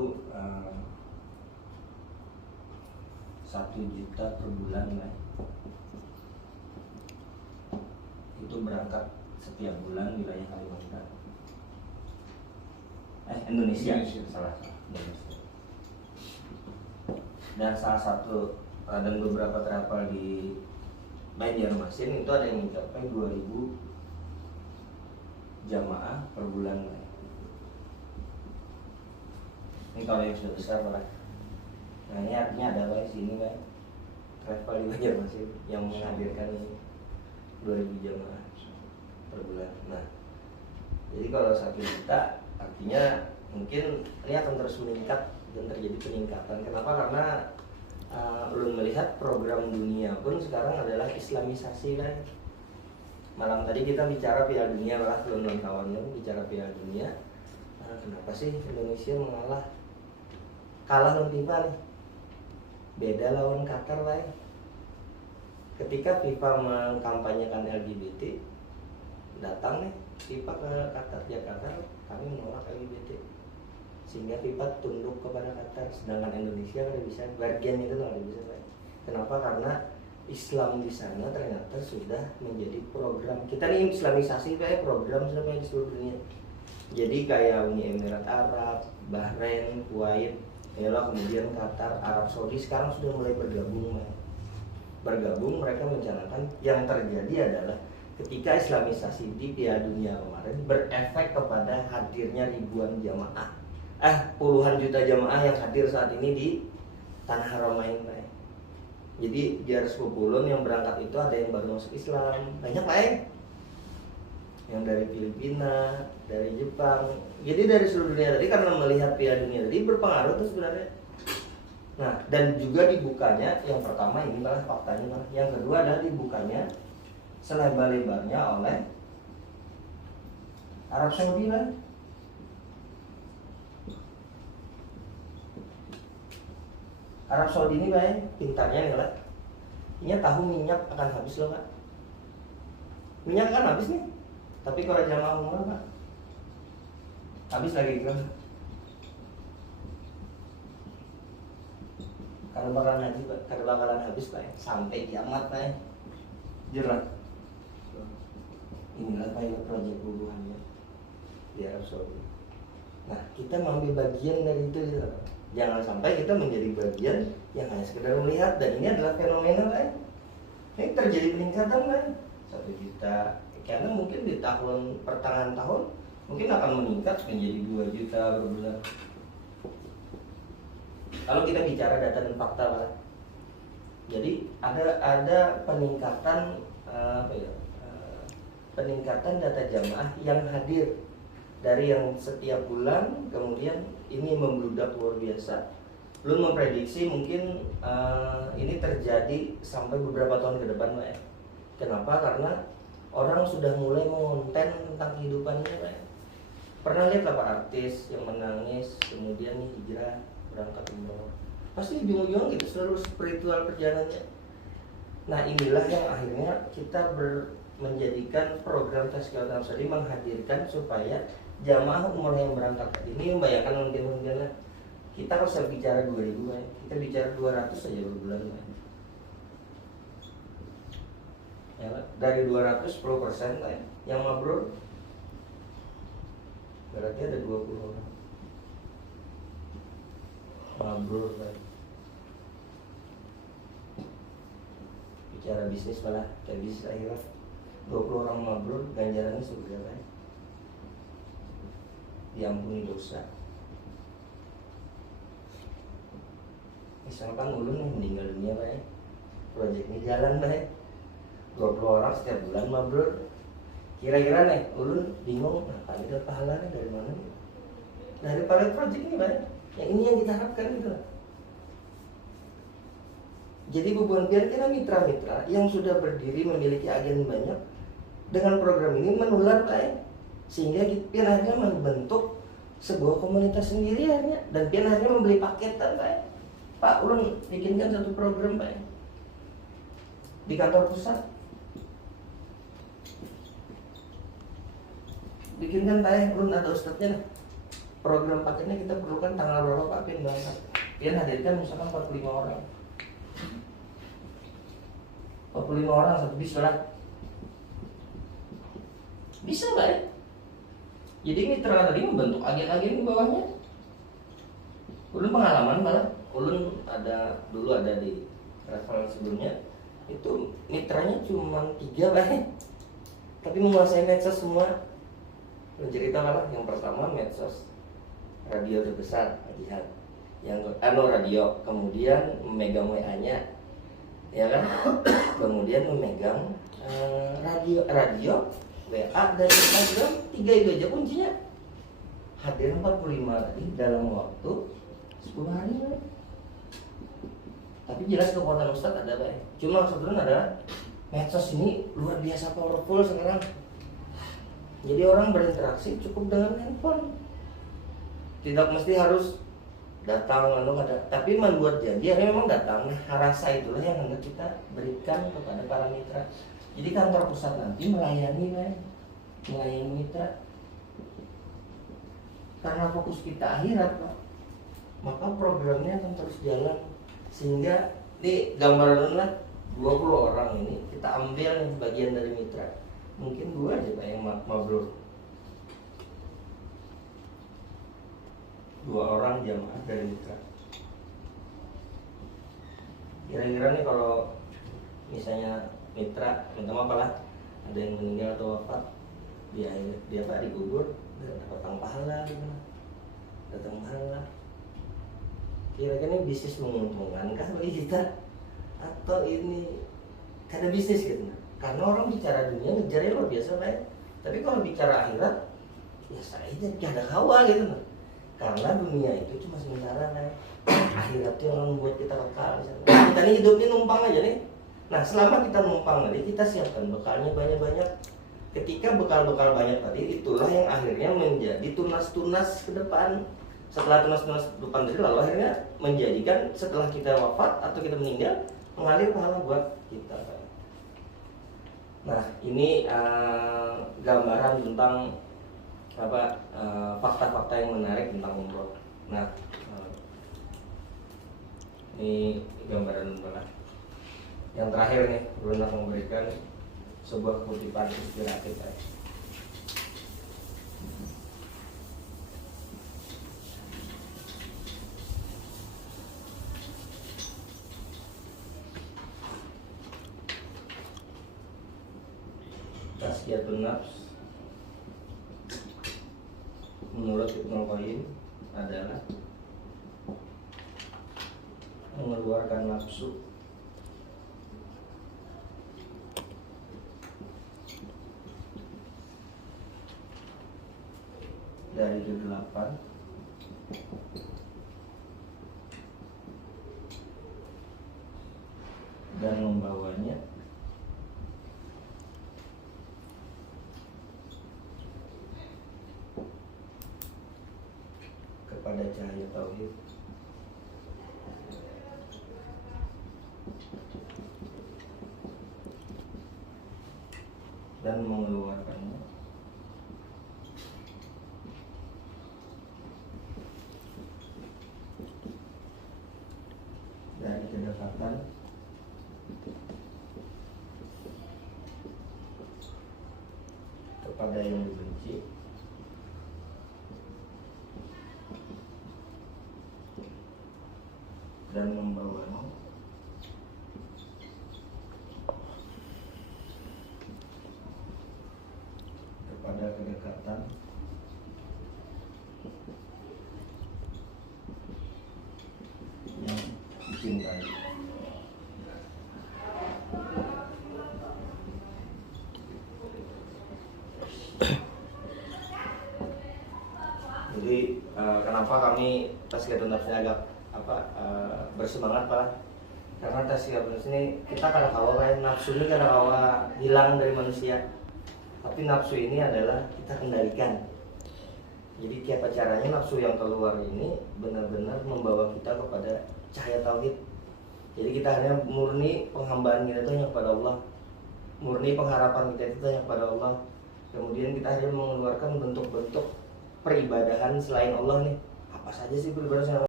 itu 1 juta per bulan lah. Itu berangkat setiap bulan wilayah Kalimantan. Indonesia. Salah. Indonesia. Dan salah satu dan beberapa travel di Banjarmasin itu ada yang mencapai 2000 jamaah per bulan. Ini kalau yang sudah besar lah. Nah ini artinya ada apa di sini kan? Travel di Banjarmasin yang menghadirkan 2000 jamaah per bulan. Nah, jadi kalau 1 juta artinya mungkin ini akan terus meningkat dan terjadi peningkatan. Kenapa? Karena ulun melihat program dunia pun sekarang adalah Islamisasi kan. Malam tadi kita bicara Piala Dunia lah, ulun kawannya bicara Piala Dunia. Kenapa sih Indonesia kalah lawan FIFA nih? Beda lawan Qatar lah. Ketika FIFA mengkampanyekan LGBT, datang nih FIFA ke Qatar, Jakarta, kami menolak LGBT, sehingga FIFA tunduk kepada Qatar, sedangkan Indonesia kan bisa bagian itu nggak bisa. Kenapa? Karena Islam di sana ternyata sudah menjadi program kita nih, Islamisasi kayak program sudah di seluruh dunia. Jadi kayak Uni Emirat Arab, Bahrain, Kuwait, kemudian Qatar, Arab Saudi sekarang sudah mulai bergabung. Mereka mencanangkan yang terjadi adalah ketika Islamisasi di Piala Dunia kemarin berefek kepada hadirnya ribuan jamaah, puluhan juta jamaah yang hadir saat ini di Tanah Haramain. Jadi di Ars Populon yang berangkat itu ada yang baru masuk Islam, banyak yang dari Filipina, dari Jepang. Jadi dari seluruh dunia tadi karena melihat Piala Dunia tadi berpengaruh tuh sebenarnya. Nah, dan juga dibukanya yang pertama ini malah faktanya, yang kedua adalah dibukanya selebar-lebarnya oleh Arab Saudi lah. Arab Saudi ini pintarnya nih lah. Ini tahu minyak akan habis loh Pak. Minyak akan habis nih. Tapi kalau jamaah umrah Pak, habis lagi kan. Kalau bakalan haji Pak, kalau bakalan habis Pak sampai kiamat Pak. Jelas. Inilah Pak proyek hubungannya di Arab Saudi. Nah, kita mengambil bagian dari itu gitu. Jangan sampai kita menjadi bagian yang hanya sekedar melihat, dan ini adalah fenomena ini terjadi peningkatan 1 juta. Karena mungkin di pertengahan tahun mungkin akan meningkat menjadi 2 juta per bulan. Kalau kita bicara data dan fakta Pak. Jadi ada peningkatan peningkatan data jamaah yang hadir dari yang setiap bulan, kemudian ini membludak luar biasa. Belum memprediksi mungkin ini terjadi sampai beberapa tahun ke depan Pak. Kenapa? Karena orang sudah mulai mengonten tentang kehidupannya Pak. Pernah lihat lah Pak artis yang menangis kemudian nih hijrah berangkat umroh, pasti ujung-ujung gitu seluruh spiritual perjalanannya. Nah inilah yang akhirnya kita menjadikan program Tazkiyah Nafsi menghadirkan supaya jamaah umroh yang berangkat ini membayarkan mungkin lah. Kita kalau saya bicara 2000 kita bicara 200 saja per bulan ya, dari 200 10% yang mabrur berarti ada 20 orang mabrur bicara bisnis malah kayak bisnis akhirat, 20 orang mabrur ganjarannya surga diampuni dosa. Misalkan ulun meninggal dunia proyek ini jalan 20 orang setiap bulan mabrur. Kira-kira ulun bingung, kali dapat pahalanya dari mana? Dari proyek ini yang ini yang kita harapkan gitu. Jadi hubungan kira mitra-mitra yang sudah berdiri memiliki agen banyak dengan program ini menular sehingga pian akhirnya membentuk sebuah komunitas sendiri dan pian akhirnya membeli paketan Pak, ulun bikinkan satu program di kantor pusat, bikinkan ulun ada ustadznya program paketnya kita perlukan tanggal berapa Pak Pian berangkat. Pian hadirkan misalkan 45 orang. 45 orang satu bis lah. Bisa Pak ya? Jadi mitra tadi membentuk agen-agen di bawahnya. Ulun pengalaman malah, ulun dulu ada di travel sebelumnya, itu mitranya cuma 3 Pak ya. Tapi menguasai medsos semua. Mencerita malah yang pertama medsos radio terbesar lihat yang radio, kemudian memegang WA-nya ya kan, kemudian memegang radio WA dan Instagram, 3 itu aja kuncinya. Hadir 45 tadi dalam waktu 10 hari kan? Tapi jelas kekuatan Ustadz ada Pak. Cuma sebetulnya ada medsos ini luar biasa powerful sekarang. Jadi orang berinteraksi cukup dengan handphone. Tidak mesti harus datang ada, tapi membuat janji memang datang. Nah, rasa itulah yang hendak kita berikan kepada para mitra. Jadi kantor pusat nanti melayani mitra. Karena fokus kita akhirat Pak, maka programnya akan terus jalan. Sehingga di gambaran 20 orang ini kita ambil bagian dari mitra. Mungkin 2 aja Pak yang mabrur. 2 orang jamaah dari mitra. Kira-kira nih kalau misalnya mitra minta maaf lah, ada yang meninggal atau wafat, dia Pak dikubur, datang pahala gimana? Datang pahala. Kira-kira ini bisnis menguntungkankah bagi kita? Atau ini kada bisnis gitu? Karena orang bicara dunia ngejarnya luar biasa Pak. Tapi kalau bicara akhirat, ya saya ada hawa gitu. Karena dunia itu cuma sementara Pak. Akhirat itu yang membuat kita kekal. Kita ini hidupnya numpang aja nih. Nah selama kita numpang tadi, kita siapkan bekalnya banyak-banyak. Ketika bekal-bekal banyak tadi, itulah yang akhirnya menjadi tunas-tunas ke depan. Setelah tunas-tunas depan tadi, lalu akhirnya menjadikan setelah kita wafat atau kita meninggal, mengalir pahala buat kita Pak. Nah ini gambaran tentang fakta-fakta yang menarik tentang umroh. Nah ini gambaran umroh. Yang terakhir nih, Bruna memberikan sebuah kutipan inspiratif. Tazkiyatun nafs menurut Ibnu Qayyim adalah mengeluarkan nafsu dari kegelapan dan membawanya kepada cahaya tauhid dan mengeluarkannya dari kedekatan kepada yang dibenci dan membawanya kepada kedekatan yang dicintai. Jadi kenapa kami Tazkiyatun Nafs agak bersemangat Pak? Karena Tazkiyatun Nafs ini kita kadang kala nafsu ini kadang kala hilang dari manusia. Tapi nafsu ini adalah kita kendalikan. Jadi tiap caranya nafsu yang keluar ini benar-benar membawa kita kepada cahaya tauhid. Jadi kita hanya murni penghambaan kita itu hanya kepada Allah, murni pengharapan kita itu hanya kepada Allah. Kemudian kita hanya mengeluarkan bentuk-bentuk peribadahan selain Allah nih, apa saja sih peribadahan selain Allah?